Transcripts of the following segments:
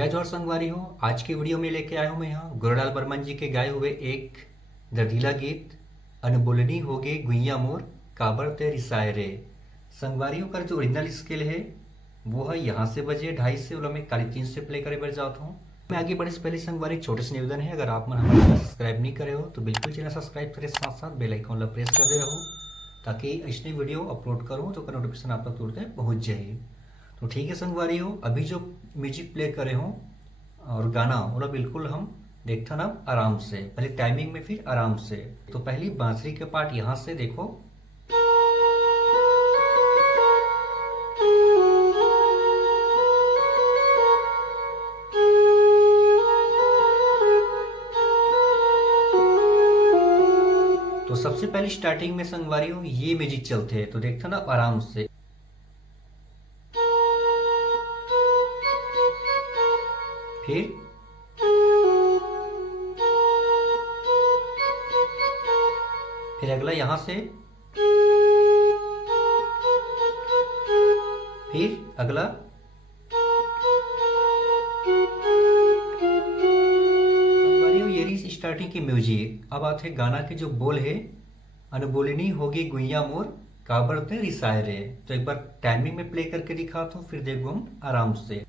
जय जोहर संगवारी हो। आज की वीडियो में लेके आया हूँ मैं यहाँ गुरुलाल बर्मन जी के गाए हुए एक दर्दीला गीत अनबोलनी होगे गुइया मोर काबर ते रिसाए रे। संगवारियों का जो ओरिजिनल स्केल है वो है यहाँ से बजे 2.5 से, और मैं काली 3 से प्ले करे बैठ जाता हूँ। मैं आगे बढ़ने से पहले संगवारी छोटे से निवेदन है, अगर आप मन हमारे चैनल सब्सक्राइब नहीं करे हो तो बिल्कुल चैनल सब्सक्राइब करे, साथ साथ बेल आइकन वाला प्रेस कर दे रहो ताकि ऐसी वीडियो अपलोड करूँ तो नोटिफिकेशन आप तक तुरंत पहुँच जाए। तो ठीक है संगवारी हो, अभी जो म्यूजिक प्ले करे हो और गाना वो बिल्कुल हम देखते ना आराम से, पहले टाइमिंग में फिर आराम से। तो पहली बांसुरी के पार्ट यहाँ से देखो, तो सबसे पहले स्टार्टिंग में संगवारी हो ये म्यूजिक चलते हैं, तो देखते ना आराम से। फिर अगला यहां से, फिर अगला, ये रही स्टार्टिंग की म्यूजिक। अब आते गाना के जो बोल है, अनबोलनी होगी गुइया मोर काबर ते रिसाए रे। तो एक बार टाइमिंग में प्ले करके दिखाता हूँ, फिर देखो हम आराम से।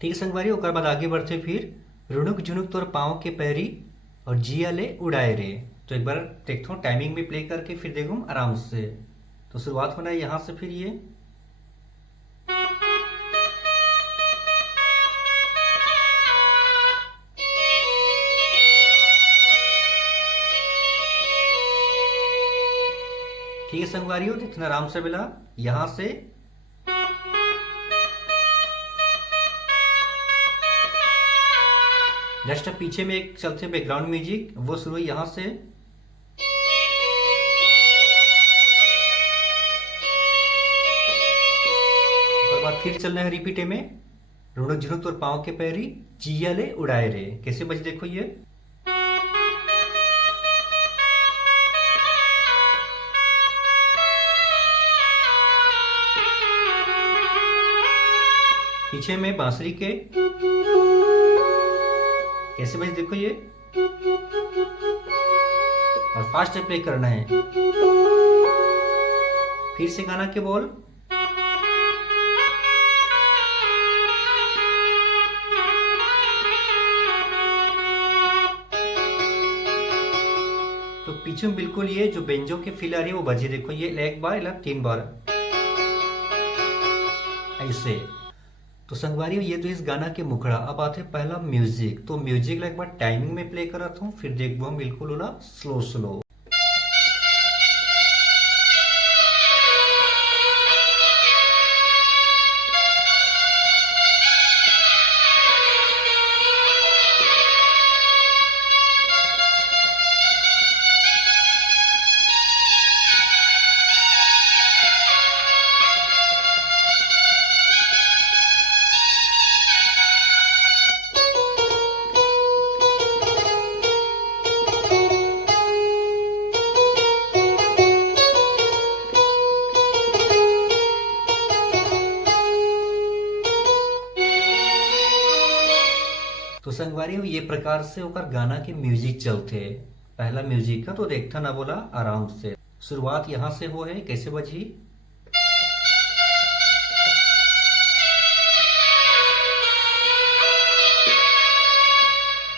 ठीक है संगवारी, ओकर बाद आगे बढ़ते फिर रुनुक झुनुक तोर पाँव के पैरी और जिया ले उड़ाए रे। तो एक बार देखता हूँ टाइमिंग में प्ले करके, फिर देखो आराम से। तो शुरुआत होना है यहाँ से, फिर ये ठीक है संगवारी हो, इतना आराम से बिला यहां से जस्ट पीछे में एक चलते बैकग्राउंड म्यूजिक, वो शुरू यहां से, और बाद फिर चलना है रिपीटे में रुणुक झुनुक और पाँव के पैरी जिया ले उड़ाए रे। कैसे बज देखो ये, पीछे में बांसुरी के कैसे बज देखो ये, और फास्ट प्ले करना है। फिर से गाना के बोल, तो पीछे में बिल्कुल ये जो बेंजो के फील आ रही है वो बजे देखो ये, एक बार या 3 बार ऐसे। तो संगवारी ये तो इस गाना के मुखड़ा। अब आते पहला म्यूजिक, तो म्यूजिक एक बार टाइमिंग में प्ले करता हूँ, फिर देखो हम बिल्कुल होला स्लो स्लो। तो संगवारी ये प्रकार से होकर गाना के म्यूजिक चलते। पहला म्यूजिक का तो देखता ना बोला आराम से। शुरुआत यहां से हो है, कैसे बजी,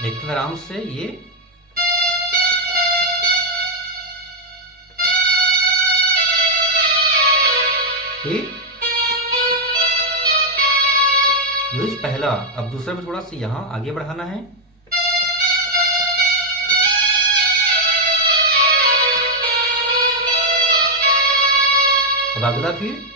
देखते आराम से ये, फिर यूज पहला। अब दूसरा में थोड़ा सा यहां आगे बढ़ाना है, अब अगला फिर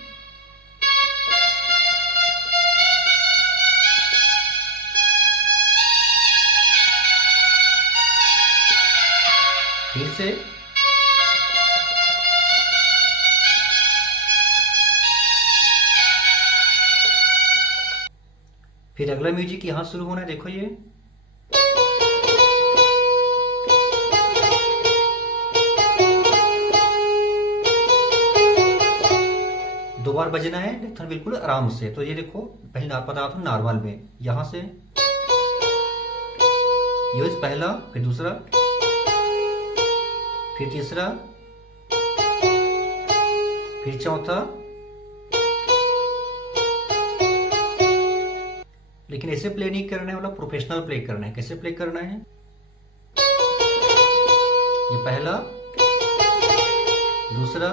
से, फिर अगला म्यूजिक यहां शुरू होना है, देखो ये काबर बजना है देखो बिल्कुल आराम से। तो ये देखो पहले बता दो नॉर्मल में, यहाँ से ये पहला, फिर दूसरा, फिर तीसरा, फिर चौथा। लेकिन ऐसे प्ले नहीं करना है, मतलब प्रोफेशनल प्ले करना है। कैसे प्ले करना है, ये पहला, दूसरा,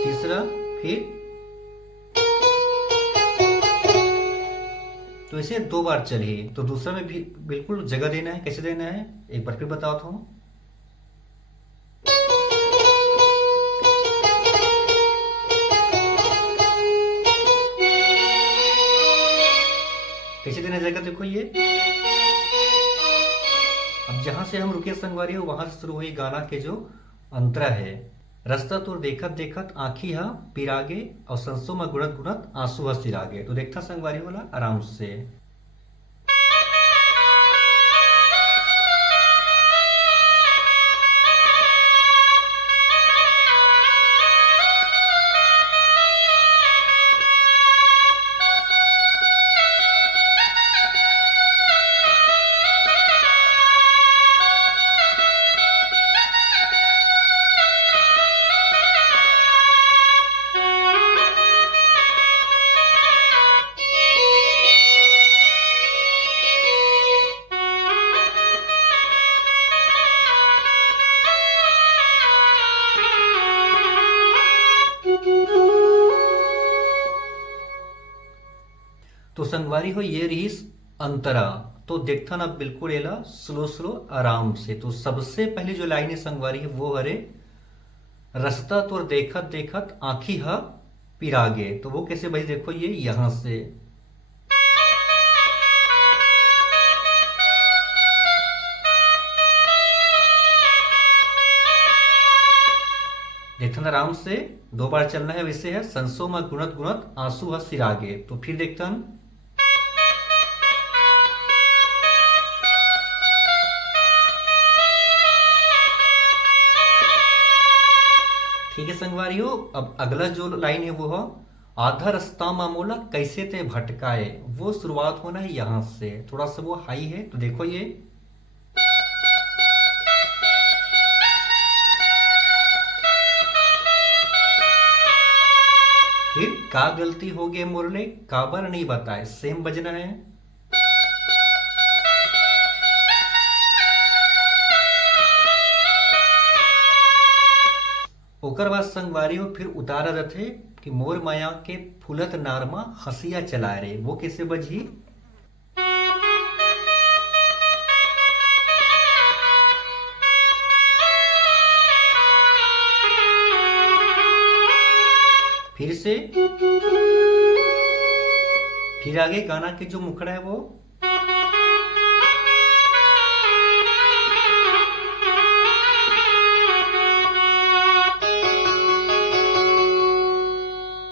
तीसरा, फिर। तो इसे 2 बार चलिए। तो दूसरा में भी बिल्कुल जगह देना है। कैसे देना है एक बार फिर बताता हूं। कैसे देना जगह देखो ये। अब जहां से हम रुके संगवारी हो वहां से शुरू हुई गाना के जो अंतरा है। रास्ता तोर देखत देखत आँखी हा पिरागे और संसो में गुणत गुणत आंसू हा सिरागे। तो देखता संगवारी वाला आराम से। तो संगवारी हो ये रही अंतरा। तो देखता ना बिल्कुल एला स्लो स्लो आराम से। तो सबसे पहले जो लाइन है संगवारी है वो हरे रास्ता तोर देखत देखत आंखी हा पिरागे। तो वो कैसे भाई देखो ये यहां से। देखता ना आराम से 2 बार चलना है। वैसे है संसो में गुणत गुणत आंसू हा सिरागे। तो फिर देखता ठीक है संगवारी हो। अब अगला जो लाइन है वो है आधा रास्ता मामूला कैसे ते भटकाए। वो शुरुआत होना है यहां से। थोड़ा सा वो हाई है। तो देखो ये फिर का गलती हो गई मुरले काबर नहीं बताए। सेम बजना है। ओकर बाद संगवारी हो फिर उतारा रथे कि मोर माया के फुलत नारमा हंसिया चलाए रे। वो कैसे बजी। फिर से फिर आगे गाना के जो मुखड़ा है वो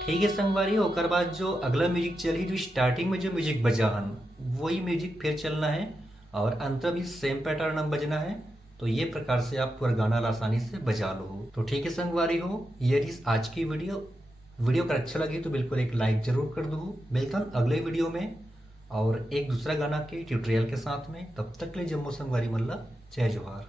ठीक है संगवारी। ओकर बाद जो अगला म्यूजिक चली जो स्टार्टिंग में जो म्यूजिक बजा हन वही म्यूजिक फिर चलना है और अंत भी सेम पैटर्न में बजना है। तो ये प्रकार से आप पूरा गाना आसानी से बजा लो। तो ठीक है संगवारी हो ये रही आज की वीडियो अगर अच्छा लगे तो बिल्कुल एक लाइक जरूर कर दो। मिलता हूं अगले वीडियो में और एक दूसरा गाना के ट्यूटोरियल के साथ में। तब तक ले जम्मू संगवारी मल्ला जय जोहार।